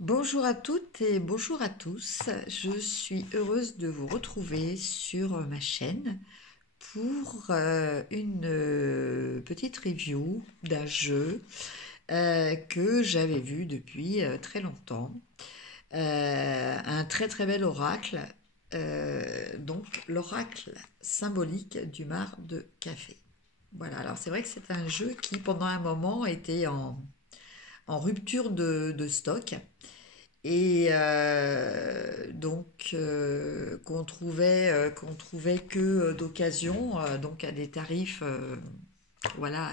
Bonjour à toutes et bonjour à tous. Je suis heureuse de vous retrouver sur ma chaîne pour une petite review d'un jeu que j'avais vu depuis très longtemps. Un très très bel oracle, donc l'oracle symbolique du mar de café. Voilà, alors c'est vrai que c'est un jeu qui pendant un moment était en rupture de stock et donc qu'on trouvait que d'occasion, donc à des tarifs voilà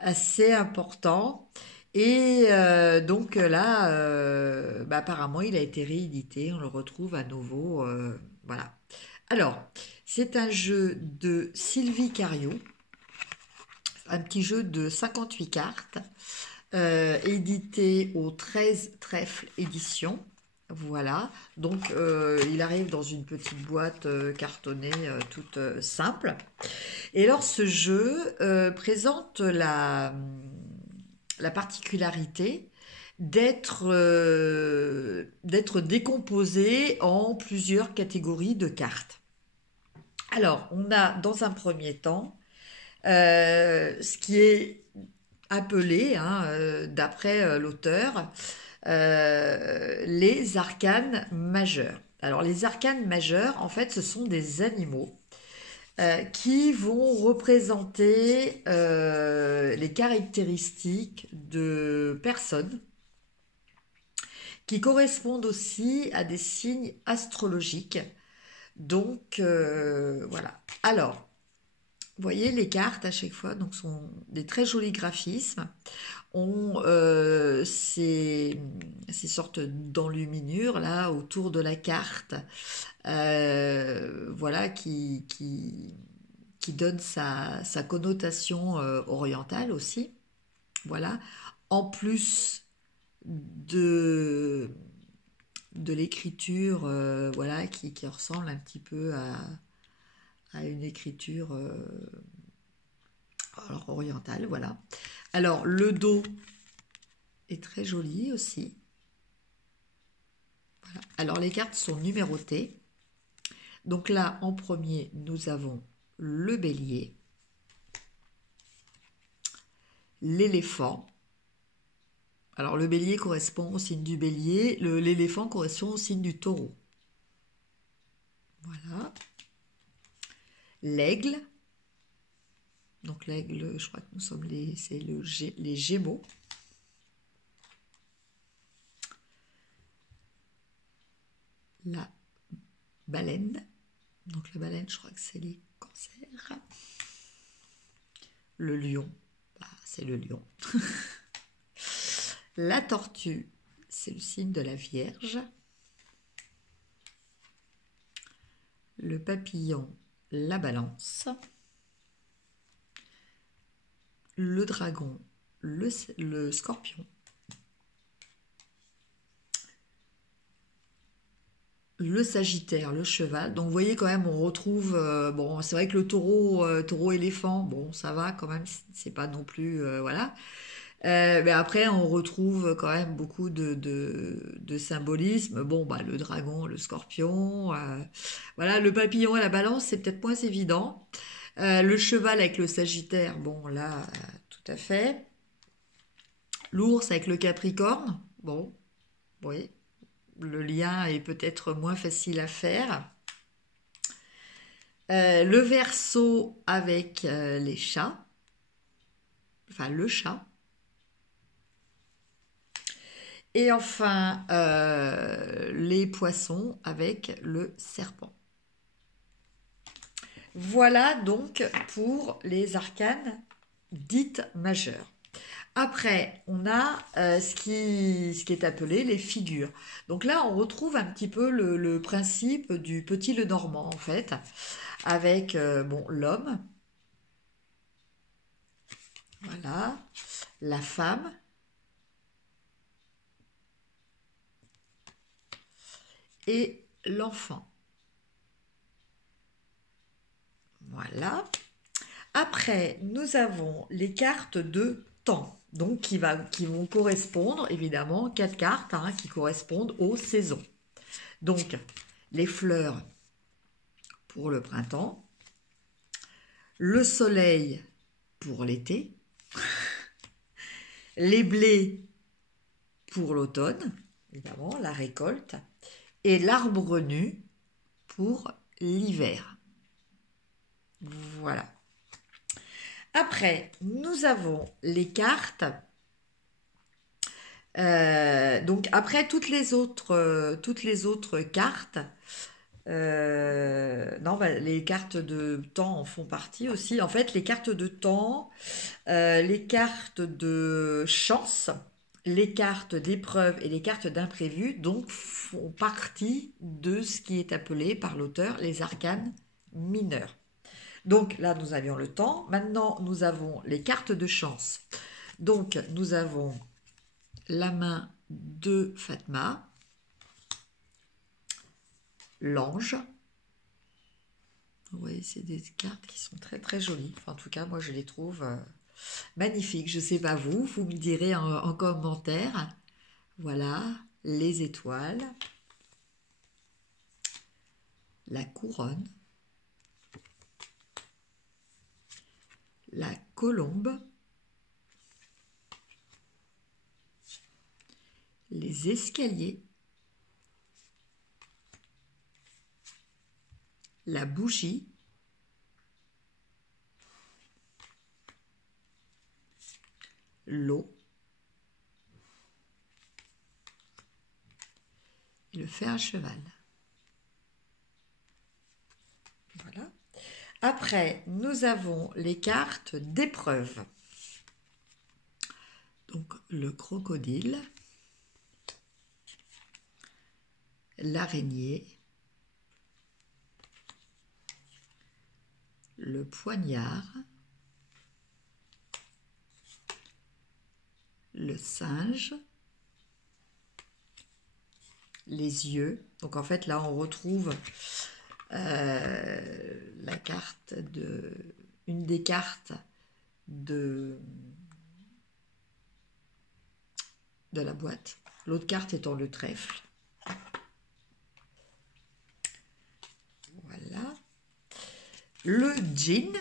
assez importants. Et donc là, bah, apparemment, il a été réédité, on le retrouve à nouveau. Voilà. Alors, c'est un jeu de Sylvie Cario, un petit jeu de 58 cartes édité au 13 Trèfle Édition. Voilà, donc il arrive dans une petite boîte cartonnée toute simple. Et alors ce jeu présente la particularité d'être décomposé en plusieurs catégories de cartes. Alors, on a dans un premier temps ce qui est appelé, hein, d'après l'auteur, les arcanes majeurs. Alors les arcanes majeurs, en fait, ce sont des animaux qui vont représenter les caractéristiques de personnes qui correspondent aussi à des signes astrologiques. Donc voilà. Alors, vous voyez, les cartes à chaque fois donc, sont des très jolis graphismes. Ont ces sortes d'enluminures là autour de la carte, voilà, qui donne sa connotation orientale aussi. Voilà. En plus de, de l'écriture, voilà, qui ressemble un petit peu à une écriture alors, orientale, voilà. Alors, le dos est très joli aussi. Voilà. Alors, les cartes sont numérotées. Donc là, en premier, nous avons le bélier, l'éléphant. Alors, le bélier correspond au signe du bélier, l'éléphant correspond au signe du taureau. Voilà. L'aigle. Donc, l'aigle, je crois que nous sommes les gémeaux. La baleine. Donc, la baleine, je crois que c'est les cancers. Le lion, bah, c'est le lion. La tortue, c'est le signe de la Vierge. Le papillon, la balance. Le dragon, le scorpion. Le sagittaire, le cheval. Donc vous voyez quand même, on retrouve, bon, c'est vrai que le taureau éléphant, bon, ça va quand même, c'est pas non plus, voilà. Mais après, on retrouve quand même beaucoup de symbolisme. Bon, bah, le dragon, le scorpion, voilà, le papillon et la balance, c'est peut-être moins évident. Le cheval avec le sagittaire, bon, là, tout à fait. L'ours avec le capricorne, bon, oui, le lien est peut-être moins facile à faire. Le verso avec les chats, enfin le chat. Et enfin, les poissons avec le serpent. Voilà donc pour les arcanes dites majeures. Après, on a ce qui est appelé les figures. Donc là, on retrouve un petit peu le principe du petit Lenormand, en fait, avec bon, l'homme, voilà, la femme, et l'enfant. Voilà. Après, nous avons les cartes de temps. Donc qui vont correspondre, évidemment, 4 cartes hein, qui correspondent aux saisons. Donc, les fleurs pour le printemps, le soleil pour l'été, les blés pour l'automne, évidemment, la récolte, et l'arbre nu pour l'hiver. Voilà. Après, nous avons les cartes. Donc après toutes les autres cartes, non, bah, les cartes de temps en font partie aussi. En fait, les cartes de temps, les cartes de chance, les cartes d'épreuve et les cartes d'imprévu, donc font partie de ce qui est appelé par l'auteur les arcanes mineurs. Donc là, nous avions le temps. Maintenant, nous avons les cartes de chance. Donc, nous avons la main de Fatma, l'ange. Vous voyez, c'est des cartes qui sont très très jolies. Enfin, en tout cas, moi, je les trouve magnifiques. Je ne sais pas vous, vous me direz en commentaire. Voilà, les étoiles, la couronne, la colombe, les escaliers, la bougie, l'eau, et le fer à cheval. Voilà. Après, nous avons les cartes d'épreuve. Donc, le crocodile, l'araignée, le poignard, le singe, les yeux. Donc, en fait, là, on retrouve la carte une des cartes de la boîte. L'autre carte étant le trèfle. Voilà. Le djinn.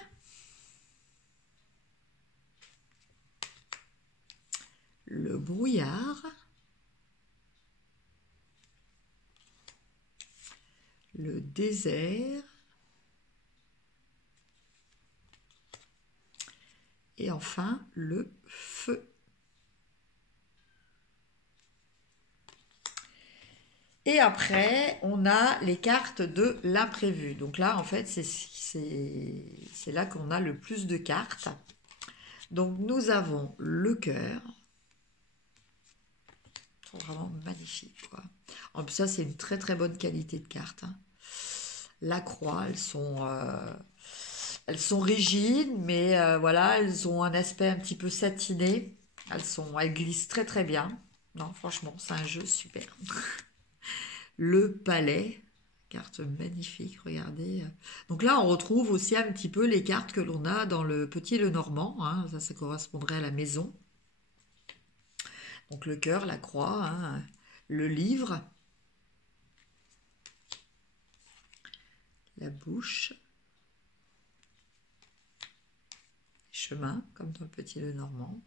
Le brouillard. Le désert. Et enfin, le feu. Et après, on a les cartes de l'imprévu. Donc là, en fait, c'est là qu'on a le plus de cartes. Donc, nous avons le cœur. Ils sont vraiment magnifiques, quoi. En plus, ça, c'est une très, très bonne qualité de cartes. Hein. La croix, elles sont rigides, mais voilà, elles ont un aspect un petit peu satiné. Elles glissent très, très bien. Non, franchement, c'est un jeu super. Le palais, carte magnifique, regardez. Donc là, on retrouve aussi un petit peu les cartes que l'on a dans le Petit Lenormand. Hein, ça correspondrait à la maison. Donc le cœur, la croix, hein, le livre, la bouche, chemin, comme dans le Petit Lenormand,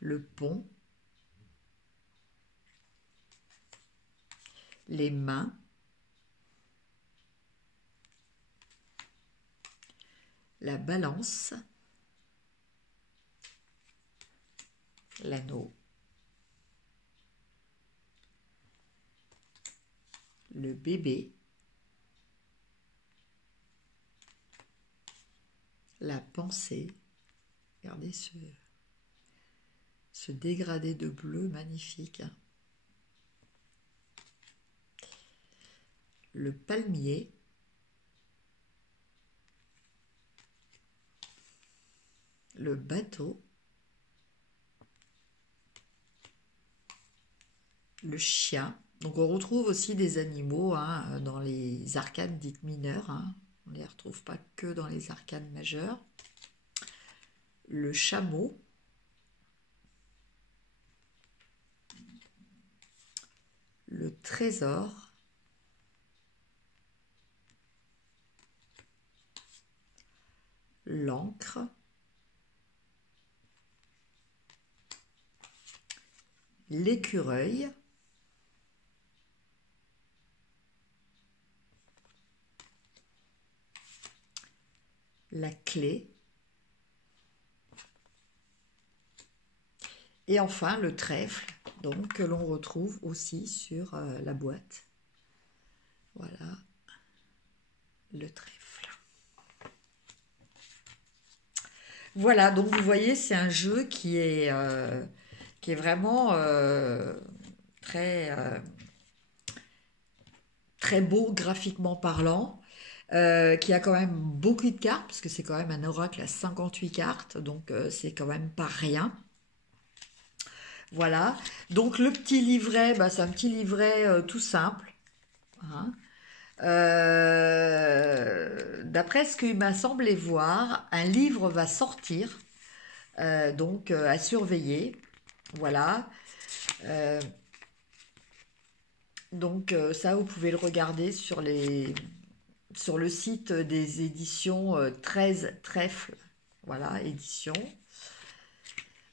le pont, les mains, la balance, l'anneau, le bébé, la pensée. Regardez ce dégradé de bleu magnifique. Hein. Le palmier, le bateau, le chien. Donc on retrouve aussi des animaux hein, dans les arcanes dites mineures. Hein. On ne les retrouve pas que dans les arcanes majeures. le chameau, le trésor, l'encre, l'écureuil, la clé et enfin le trèfle, donc que l'on retrouve aussi sur la boîte. Voilà le trèfle. Voilà, donc vous voyez, c'est un jeu qui est vraiment très, très beau graphiquement parlant, qui a quand même beaucoup de cartes, parce que c'est quand même un oracle à 58 cartes, donc c'est quand même pas rien. Voilà, donc le petit livret, bah, c'est un petit livret tout simple, hein. D'après ce qu'il m'a semblé voir, un livre va sortir, donc à surveiller. Voilà. Euh, donc ça, vous pouvez le regarder sur le site des éditions 13 Trèfle. Voilà, édition.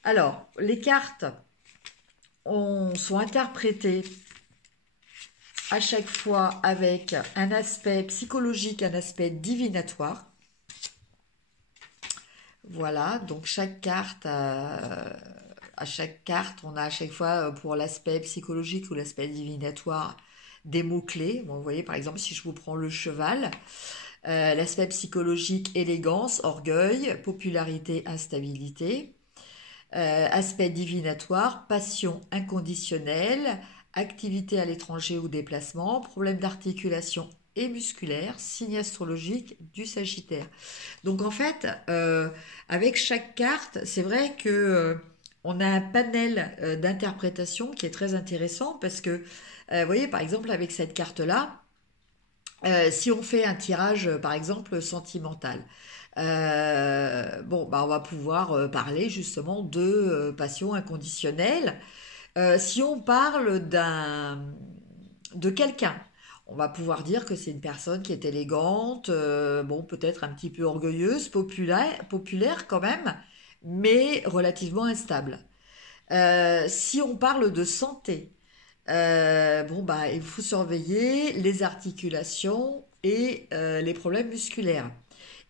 Alors, les cartes sont interprétées à chaque fois avec un aspect psychologique, un aspect divinatoire. Voilà, donc chaque carte, à chaque carte, on a à chaque fois pour l'aspect psychologique ou l'aspect divinatoire des mots-clés. Bon, vous voyez, par exemple, si je vous prends le cheval, l'aspect psychologique, élégance, orgueil, popularité, instabilité. Aspect divinatoire, passion inconditionnelle, activité à l'étranger ou déplacement, problème d'articulation et musculaire, signe astrologique du Sagittaire. Donc en fait, avec chaque carte, c'est vrai que on a un panel d'interprétation qui est très intéressant parce que, vous voyez, par exemple, avec cette carte-là, si on fait un tirage, par exemple, sentimental, bon, bah, on va pouvoir parler justement de passion inconditionnelle. Si on parle de quelqu'un, on va pouvoir dire que c'est une personne qui est élégante, bon, peut-être un petit peu orgueilleuse, populaire quand même, mais relativement instable. Si on parle de santé, bon, bah, il faut surveiller les articulations et les problèmes musculaires.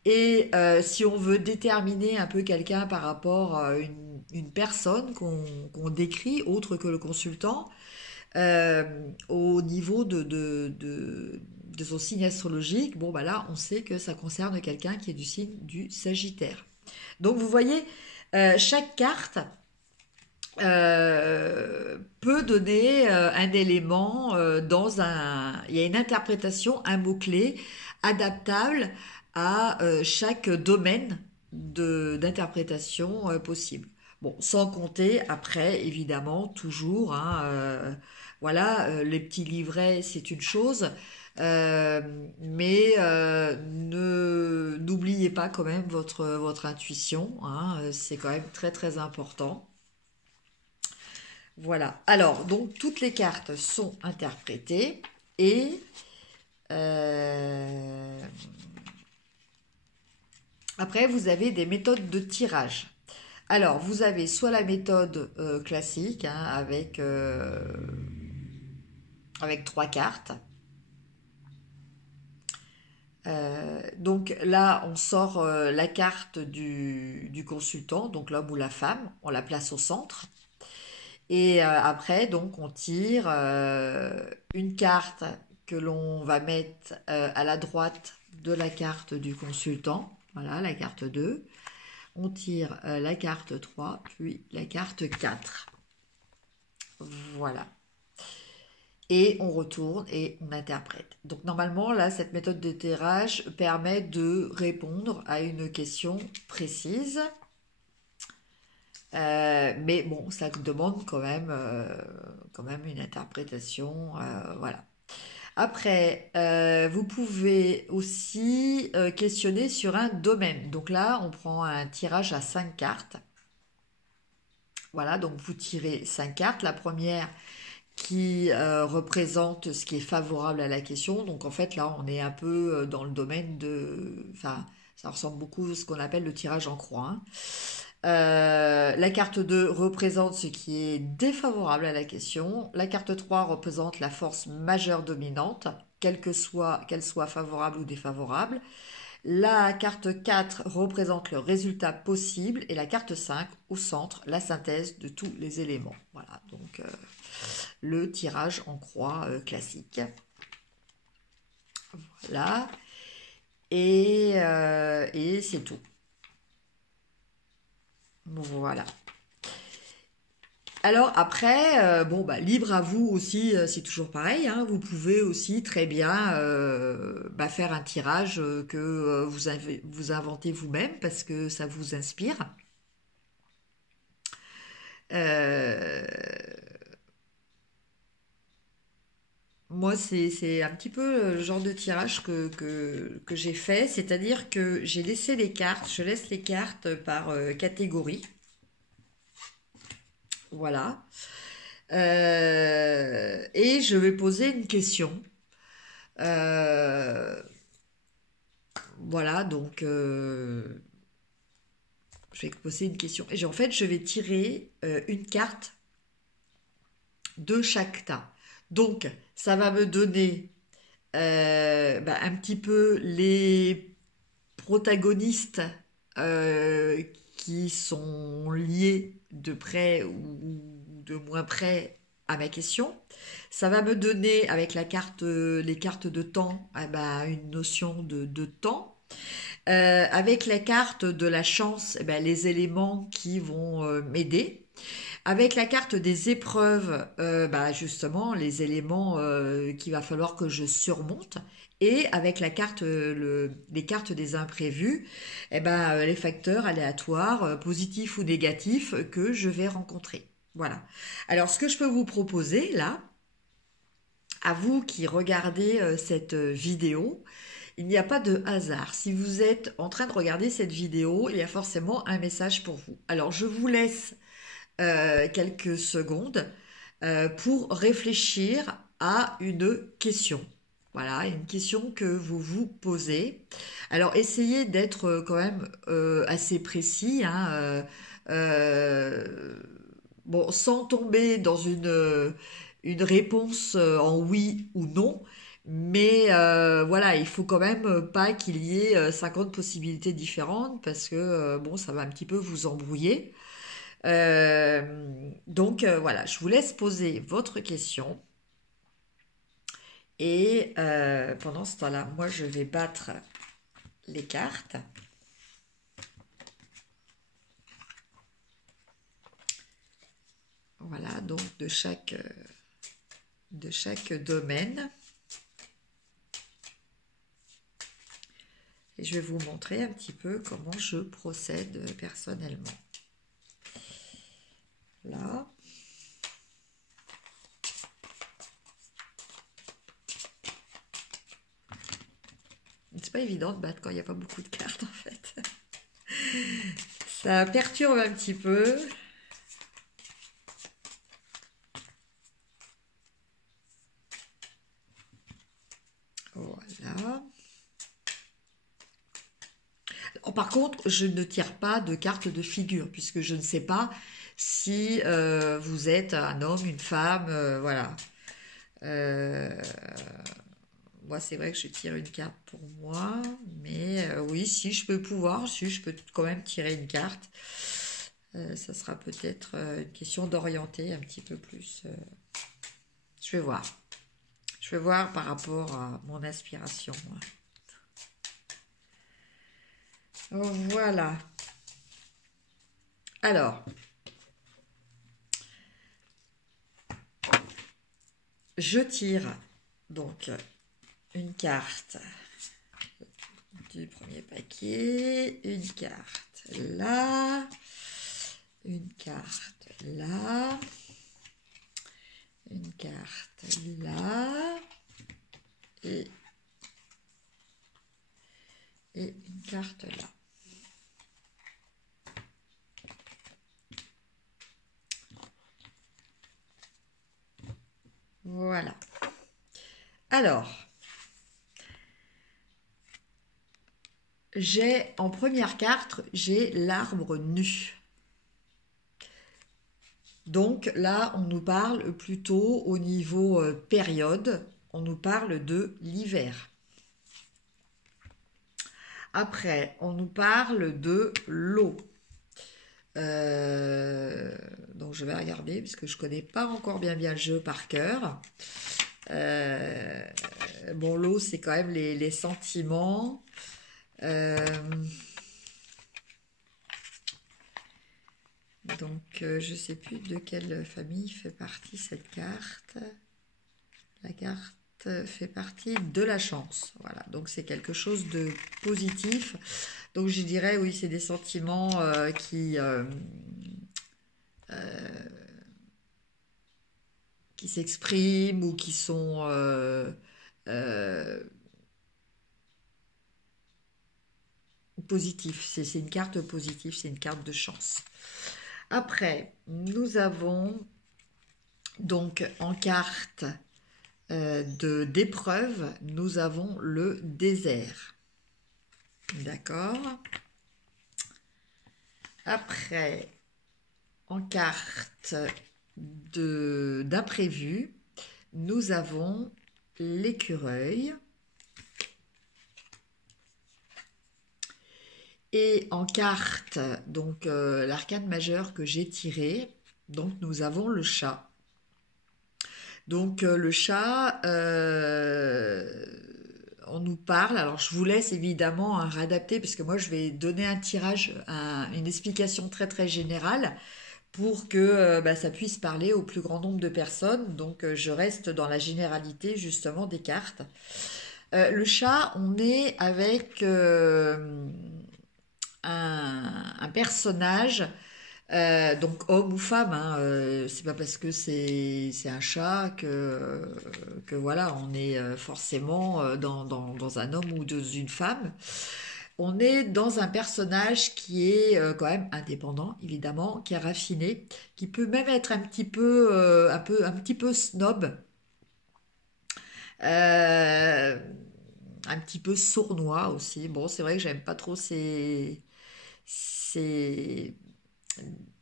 Et si on veut déterminer un peu quelqu'un par rapport à une personne qu'on décrit, autre que le consultant, euh, au niveau de son signe astrologique, bon, bah là, on sait que ça concerne quelqu'un qui est du signe du Sagittaire. Donc, vous voyez, chaque carte peut donner un élément dans un... Il y a une interprétation, un mot-clé adaptable à chaque domaine d'interprétation possible. Bon, sans compter après, évidemment, toujours, hein, voilà, les petits livrets, c'est une chose, mais n'oubliez pas quand même votre intuition, hein, c'est quand même très très important. Voilà. Alors, donc toutes les cartes sont interprétées et euh, après vous avez des méthodes de tirage. Alors, vous avez soit la méthode classique hein, avec trois cartes. Donc là, on sort la carte du consultant, donc l'homme ou la femme, on la place au centre. Et après, donc, on tire une carte que l'on va mettre à la droite de la carte du consultant. Voilà, la carte 2. On tire la carte 3, puis la carte 4. Voilà. Et on retourne et on interprète. Donc normalement, là, cette méthode de tirage permet de répondre à une question précise. Mais bon, ça demande quand même une interprétation, voilà. Après, vous pouvez aussi questionner sur un domaine. Donc là, on prend un tirage à 5 cartes. Voilà, donc vous tirez 5 cartes. La première qui représente ce qui est favorable à la question. Donc en fait, là, on est un peu dans le domaine de... Enfin, ça ressemble beaucoup à ce qu'on appelle le tirage en croix, hein. La carte 2 représente ce qui est défavorable à la question. La carte 3 représente la force majeure dominante, qu'elle soit favorable ou défavorable. La carte 4 représente le résultat possible et la carte 5 au centre, la synthèse de tous les éléments. Voilà, donc le tirage en croix classique. Voilà, et c'est tout. Voilà. Alors après, bon bah libre à vous aussi, c'est toujours pareil, hein, vous pouvez aussi très bien bah, faire un tirage que vous inventez vous-même parce que ça vous inspire. Euh, Moi, c'est un petit peu le genre de tirage que j'ai fait, c'est-à-dire que j'ai laissé les cartes, je laisse les cartes par catégorie, voilà. Et je vais poser une question. Euh, voilà, donc je vais poser une question. Et en fait, je vais tirer une carte de chaque tas. Donc, ça va me donner bah, un petit peu les protagonistes euh, qui sont liés de près ou de moins près à ma question. Ça va me donner avec la carte, les cartes de temps, eh ben, une notion de temps. Avec la carte de la chance, eh ben, les éléments qui vont m'aider. Avec la carte des épreuves, bah, justement, les éléments qu'il va falloir que je surmonte. Et avec la carte, les cartes des imprévus, eh ben, les facteurs aléatoires, positifs ou négatifs, que je vais rencontrer. Voilà. Alors, ce que je peux vous proposer là, à vous qui regardez cette vidéo, il n'y a pas de hasard. Si vous êtes en train de regarder cette vidéo, il y a forcément un message pour vous. Alors, je vous laisse quelques secondes pour réfléchir à une question. Voilà, une question que vous vous posez. Alors, essayez d'être quand même assez précis, hein, euh, bon, sans tomber dans une réponse en oui ou non. Mais voilà, il faut quand même pas qu'il y ait 50 possibilités différentes parce que bon, ça va un petit peu vous embrouiller. Donc voilà, je vous laisse poser votre question et pendant ce temps-là, moi je vais battre les cartes. Voilà, donc de chaque domaine. Et je vais vous montrer un petit peu comment je procède personnellement. Là. C'est pas évident de battre quand il n'y a pas beaucoup de cartes en fait. Ça perturbe un petit peu. Voilà. Oh, par contre, je ne tire pas de carte de figure puisque je ne sais pas si vous êtes un homme, une femme, voilà. Euh, Moi, c'est vrai que je tire une carte pour moi, mais oui, si je peux pouvoir, si je peux quand même tirer une carte. Ça sera peut-être une question d'orienter un petit peu plus. Je vais voir. Je vais voir par rapport à mon aspiration. Voilà. Alors, je tire donc une carte du premier paquet, une carte là, une carte là, une carte là, et une carte là. Voilà. Alors, j'ai en première carte, j'ai l'arbre nu. Donc là, on nous parle plutôt au niveau période, on nous parle de l'hiver. Après, on nous parle de l'eau. Donc je vais regarder parce que je connais pas encore bien le jeu par cœur. Bon, l'eau, c'est quand même les sentiments. Donc, je sais plus de quelle famille fait partie cette carte. La carte fait partie de la chance. Voilà, donc c'est quelque chose de positif. Donc, je dirais, oui, c'est des sentiments qui s'expriment ou qui sont positifs. C'est une carte positive, c'est une carte de chance. Après, nous avons donc en carte d'épreuve, nous avons le désert. D'accord. Après, en carte d'imprévu, nous avons l'écureuil. Et en carte, donc l'arcane majeur que j'ai tiré, donc nous avons le chat. Donc le chat, on nous parle, alors je vous laisse évidemment réadapter parce que moi je vais donner un tirage, une explication très très générale pour que ça puisse parler au plus grand nombre de personnes. Donc je reste dans la généralité justement des cartes. Le chat, on est avec un personnage, donc homme ou femme, hein, c'est pas parce que c'est un chat que voilà, on est forcément dans un homme ou dans une femme. On est dans un personnage qui est quand même indépendant, évidemment, qui est raffiné, qui peut même être un petit peu snob, euh, un petit peu sournois aussi. Bon, c'est vrai que j'aime pas trop ces,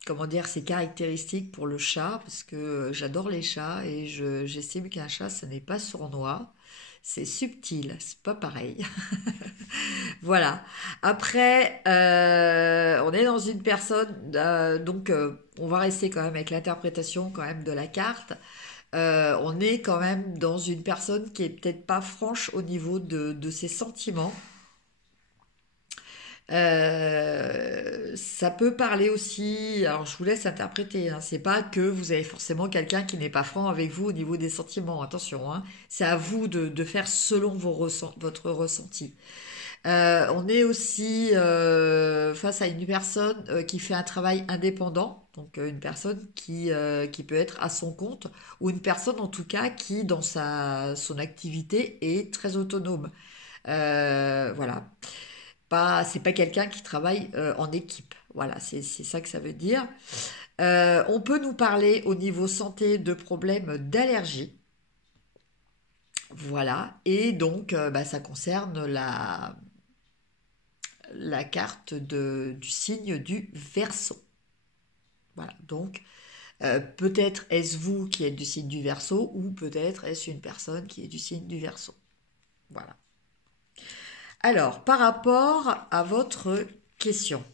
comment dire, ces caractéristiques pour le chat, parce que j'adore les chats et j'estime qu'un chat, ce n'est pas sournois, c'est subtil, c'est pas pareil. Voilà. Après, on est dans une personne, donc on va rester quand même avec l'interprétation quand même de la carte. On est quand même dans une personne qui est peut-être pas franche au niveau de ses sentiments. Ça peut parler aussi, alors je vous laisse interpréter, hein, c'est pas que vous avez forcément quelqu'un qui n'est pas franc avec vous au niveau des sentiments, attention, hein, c'est à vous de faire selon votre ressenti. On est aussi face à une personne qui fait un travail indépendant, donc une personne qui peut être à son compte, ou une personne en tout cas qui dans son activité est très autonome. Voilà. C'est pas quelqu'un qui travaille en équipe. Voilà, c'est ça que ça veut dire. On peut nous parler au niveau santé de problèmes d'allergie. Voilà. Et donc, ça concerne la carte du signe du Verseau. Voilà. Donc, peut-être est-ce vous qui êtes du signe du Verseau ou peut-être est-ce une personne qui est du signe du Verseau. Voilà. Alors, par rapport à votre question.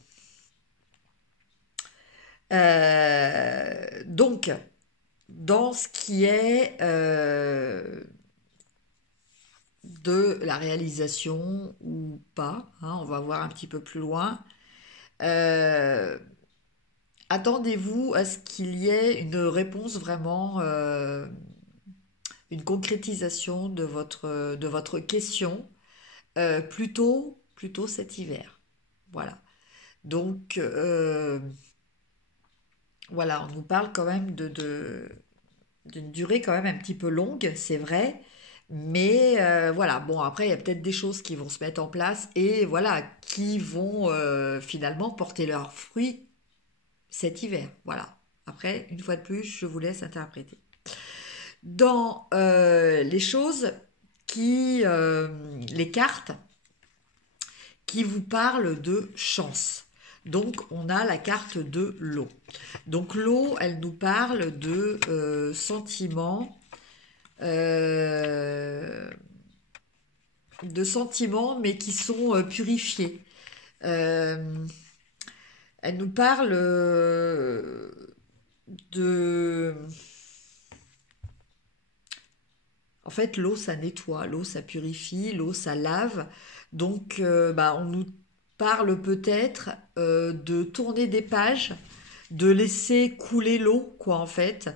Donc, dans ce qui est de la réalisation ou pas, hein, on va voir un petit peu plus loin. Euh, Attendez-vous à ce qu'il y ait une réponse vraiment, une concrétisation de votre question plutôt cet hiver. Voilà. Donc, voilà, on nous parle quand même d'une durée quand même un petit peu longue, c'est vrai, Mais voilà, bon, après, il y a peut-être des choses qui vont se mettre en place et voilà, qui vont finalement porter leurs fruits cet hiver. Voilà. Après, une fois de plus, je vous laisse interpréter. Dans les choses les cartes qui vous parlent de chance. Donc, on a la carte de l'eau. Donc, l'eau, elle nous parle de euh, sentiments, mais qui sont purifiés. Euh, Elle nous parle de... En fait, l'eau, ça nettoie, l'eau, ça purifie, l'eau, ça lave. Donc, on nous parle peut-être de tourner des pages, de laisser couler l'eau, quoi, en fait.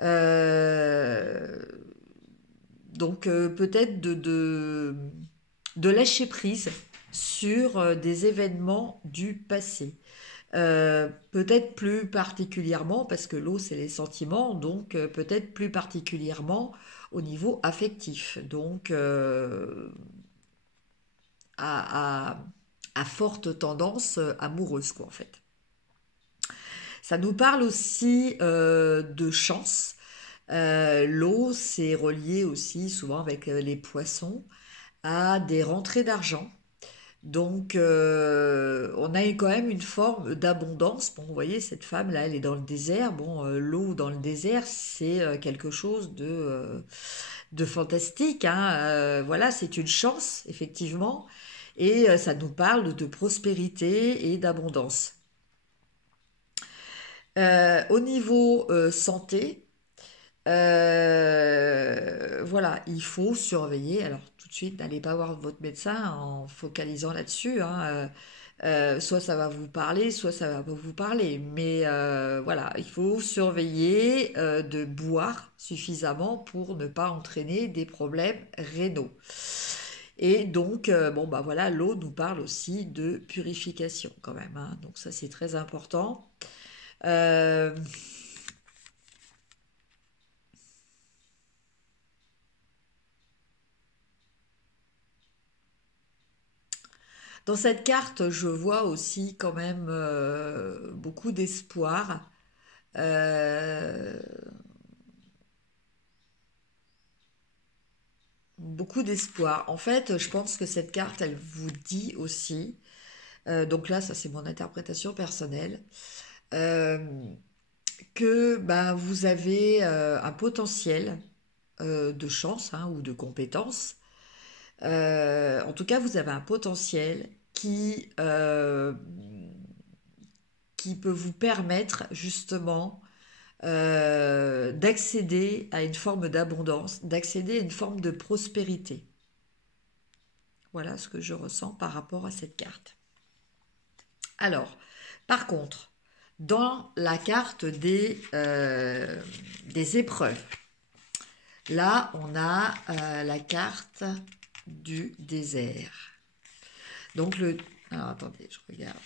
Euh, donc, peut-être de lâcher prise sur des événements du passé. Peut-être plus particulièrement, parce que l'eau c'est les sentiments, donc peut-être plus particulièrement au niveau affectif, donc à, à, à forte tendance amoureuse, quoi, en fait. Ça nous parle aussi de chance. L'eau, c'est relié aussi souvent avec les poissons à des rentrées d'argent. Donc, on a quand même une forme d'abondance. Bon, vous voyez, cette femme-là, elle est dans le désert. Bon, l'eau dans le désert, c'est quelque chose de fantastique, hein. Voilà, c'est une chance, effectivement. Et ça nous parle de prospérité et d'abondance. Au niveau santé, voilà, il faut surveiller. Alors, tout de suite, n'allez pas voir votre médecin en focalisant là-dessus, hein. Soit ça va vous parler, soit ça va pas vous parler. Mais voilà, il faut surveiller de boire suffisamment pour ne pas entraîner des problèmes rénaux. Et donc, bon, bah voilà, l'eau nous parle aussi de purification quand même, hein. Donc ça, c'est très important. Euh, Dans cette carte, je vois aussi quand même beaucoup d'espoir. Euh, Beaucoup d'espoir. En fait, je pense que cette carte, elle vous dit aussi, donc là, ça c'est mon interprétation personnelle, euh, que ben, vous avez un potentiel de chance, hein, ou de compétence. En tout cas, vous avez un potentiel qui peut vous permettre justement d'accéder à une forme d'abondance, d'accéder à une forme de prospérité. Voilà ce que je ressens par rapport à cette carte. Alors, par contre, dans la carte des épreuves, là, on a la carte du désert. Donc, alors, attendez, je regarde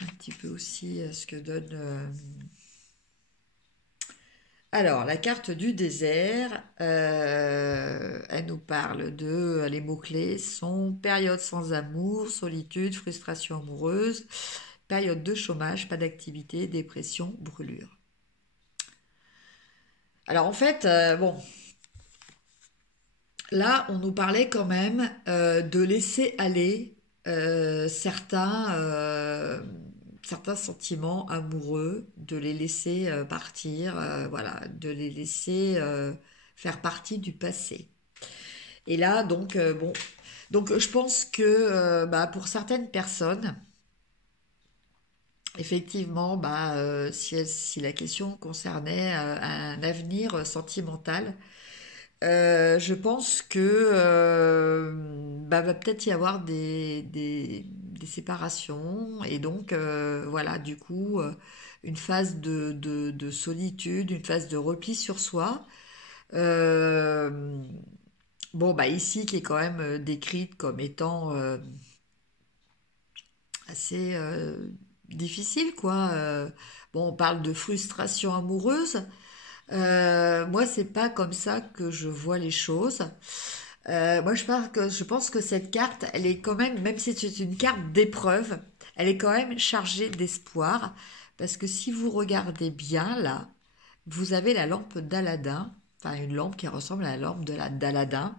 un petit peu aussi ce que donne... Alors, la carte du désert, elle nous parle de... Les mots-clés sont période sans amour, solitude, frustration amoureuse, période de chômage, pas d'activité, dépression, brûlure. Alors, en fait, bon, là, on nous parlait quand même de laisser aller certains sentiments amoureux, de les laisser partir, voilà, de les laisser faire partie du passé. Et là, donc, bon, donc je pense que pour certaines personnes, effectivement, si la question concernait un avenir sentimental, je pense que va peut-être y avoir des séparations et donc voilà, du coup, une phase de solitude, une phase de repli sur soi. Euh, bon, bah ici, qui est quand même décrite comme étant assez difficile, quoi. Bon, on parle de frustration amoureuse. Moi, c'est pas comme ça que je vois les choses. Moi, je pense que cette carte, elle est quand même, même si c'est une carte d'épreuve, elle est quand même chargée d'espoir. Parce que si vous regardez bien, là, vous avez la lampe d'Aladin, enfin une lampe qui ressemble à la lampe d'Aladin.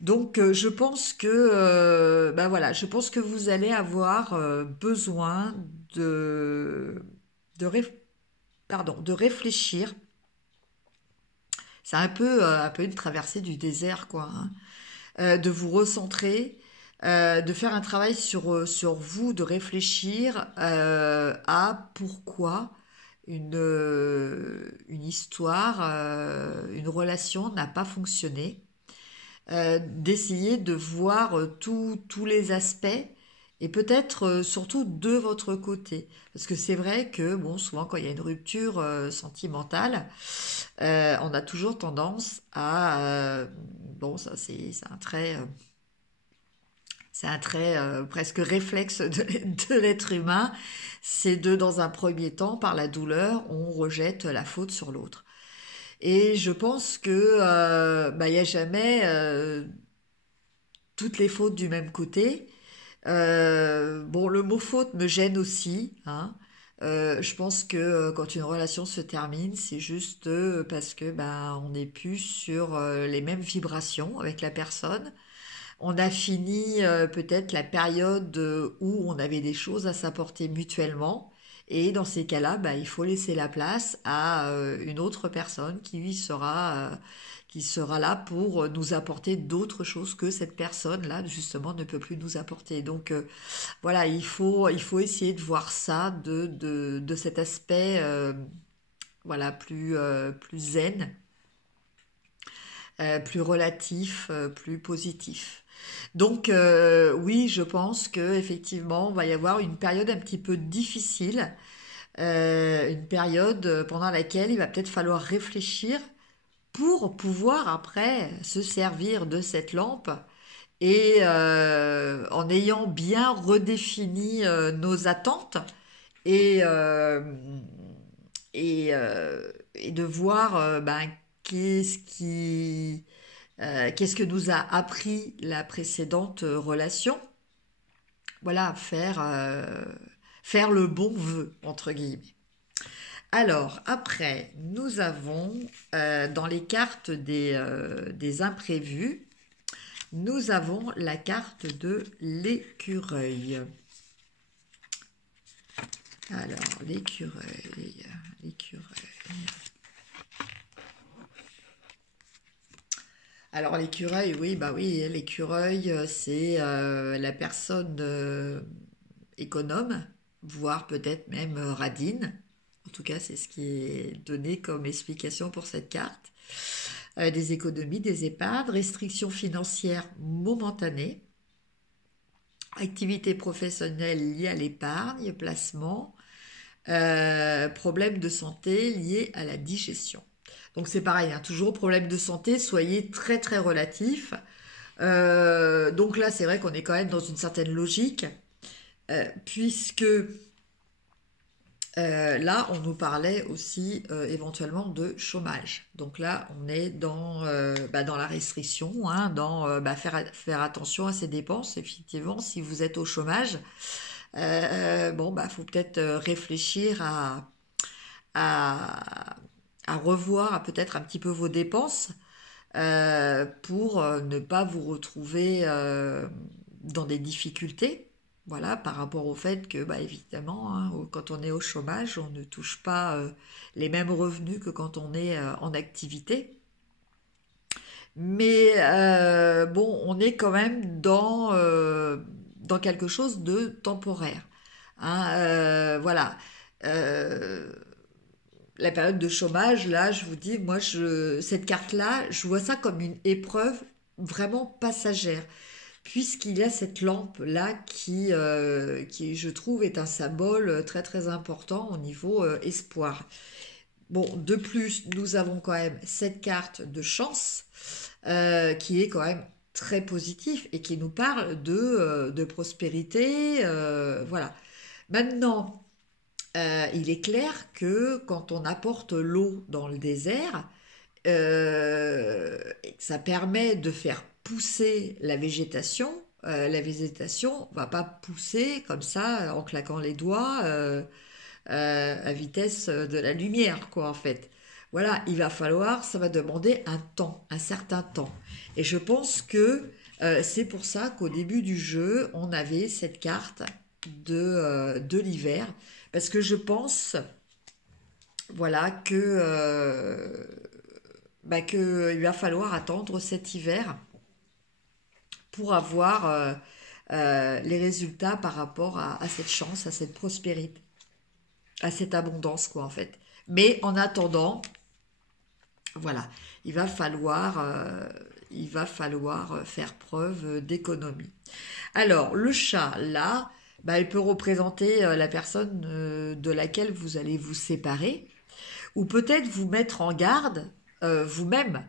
Donc, je pense que, ben voilà, je pense que vous allez avoir besoin de, de, réf- de réfléchir. C'est un peu une traversée du désert, quoi, hein. De vous recentrer, de faire un travail sur vous, de réfléchir à pourquoi une histoire, une relation n'a pas fonctionné, d'essayer de voir tous les aspects et peut-être surtout de votre côté. Parce que c'est vrai que, bon, souvent quand il y a une rupture sentimentale, on a toujours tendance à... bon, ça c'est un trait presque réflexe de l'être humain, c'est de, dans un premier temps, par la douleur, on rejette la faute sur l'autre. Et je pense que bah, il n'y a jamais toutes les fautes du même côté. Bon, le mot faute me gêne aussi, hein. Je pense que quand une relation se termine, c'est juste parce que bah, on n'est plus sur les mêmes vibrations avec la personne. On a fini peut-être la période où on avait des choses à s'apporter mutuellement. Et dans ces cas-là, bah, il faut laisser la place à une autre personne qui sera là pour nous apporter d'autres choses que cette personne-là, justement, ne peut plus nous apporter. Donc voilà, il faut essayer de voir ça de cet aspect voilà, plus zen, plus relatif, plus positif. Donc oui, je pense que effectivement, il va y avoir une période un petit peu difficile, une période pendant laquelle il va peut-être falloir réfléchir pour pouvoir après se servir de cette lampe et en ayant bien redéfini nos attentes et, euh, et de voir ben, qu'est-ce qui qu'est-ce que nous a appris la précédente relation. Voilà, faire le bon vœu, entre guillemets. Alors, après, nous avons dans les cartes des imprévus, nous avons la carte de l'écureuil. Alors, l'écureuil. Alors l'écureuil, oui, bah oui, l'écureuil, c'est la personne économe, voire peut-être même radine. En tout cas, c'est ce qui est donné comme explication pour cette carte. Des économies, des épargnes, restrictions financières momentanées, activités professionnelles liées à l'épargne, placement, problèmes de santé liés à la digestion. Donc c'est pareil, hein, toujours problème de santé, soyez très très relatif. Donc là, c'est vrai qu'on est quand même dans une certaine logique, puisque là, on nous parlait aussi éventuellement de chômage. Donc là, on est dans la restriction, hein, dans faire attention à ses dépenses. Effectivement, si vous êtes au chômage, bon, bah, faut peut-être réfléchir à, à revoir peut-être un petit peu vos dépenses pour ne pas vous retrouver dans des difficultés. Voilà, par rapport au fait que, bah, évidemment, hein, quand on est au chômage, on ne touche pas les mêmes revenus que quand on est en activité. Mais bon, on est quand même dans quelque chose de temporaire, hein. Voilà. Euh, la période de chômage, là, je vous dis, cette carte-là, je vois ça comme une épreuve vraiment passagère, puisqu'il y a cette lampe-là qui, je trouve, est un symbole très très important au niveau espoir. Bon, de plus, nous avons quand même cette carte de chance qui est quand même très positif et qui nous parle de prospérité. Voilà. Maintenant, il est clair que quand on apporte l'eau dans le désert, ça permet de faire pousser la végétation. La végétation va pas pousser comme ça en claquant les doigts à vitesse de la lumière, quoi, en fait. Voilà, il va falloir, ça va demander un temps, un certain temps. Et je pense que c'est pour ça qu'au début du jeu, on avait cette carte de l'hiver. Parce que je pense, voilà, que il va falloir attendre cet hiver pour avoir les résultats par rapport à cette chance, à cette prospérité, à cette abondance, quoi, en fait. Mais en attendant, voilà, il va falloir faire preuve d'économie. Alors, le chat, là, il peut représenter la personne de laquelle vous allez vous séparer, ou peut-être vous mettre en garde vous-même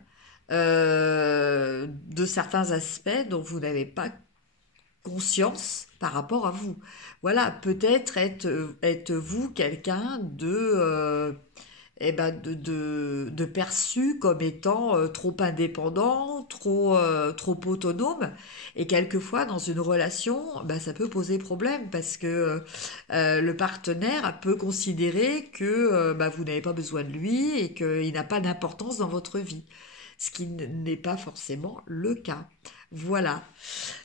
de certains aspects dont vous n'avez pas conscience par rapport à vous. Voilà, peut-être êtes-vous quelqu'un de perçu comme étant trop indépendant, trop autonome, et quelquefois dans une relation, ça peut poser problème parce que le partenaire peut considérer que vous n'avez pas besoin de lui et qu'il n'a pas d'importance dans votre vie, ce qui n'est pas forcément le cas. Voilà.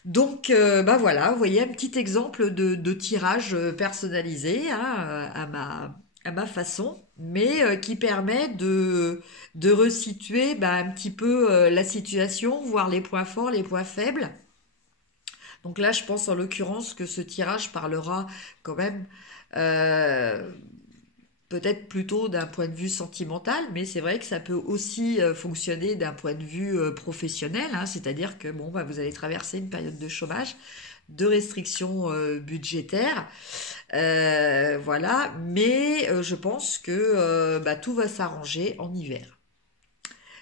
Donc, voilà, vous voyez un petit exemple de tirage personnalisé hein, à ma façon, mais qui permet de resituer un petit peu la situation, voir les points forts, les points faibles. Donc là, je pense en l'occurrence que ce tirage parlera quand même euh, peut-être plutôt d'un point de vue sentimental, mais c'est vrai que ça peut aussi fonctionner d'un point de vue professionnel, hein, c'est-à-dire que bon, vous allez traverser une période de chômage, de restrictions budgétaires, voilà, mais je pense que tout va s'arranger en hiver.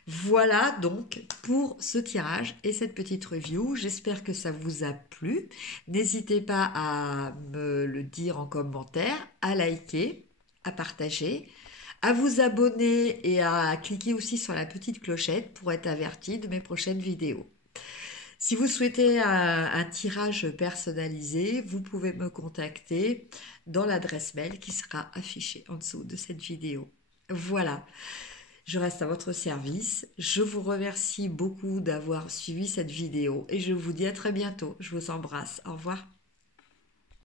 Voilà donc pour ce tirage et cette petite review. J'espère que ça vous a plu. N'hésitez pas à me le dire en commentaire, à liker, à partager, à vous abonner et à cliquer aussi sur la petite clochette pour être averti de mes prochaines vidéos. Si vous souhaitez un tirage personnalisé, vous pouvez me contacter dans l'adresse mail qui sera affichée en dessous de cette vidéo. Voilà. Je reste à votre service. Je vous remercie beaucoup d'avoir suivi cette vidéo et je vous dis à très bientôt. Je vous embrasse. Au revoir.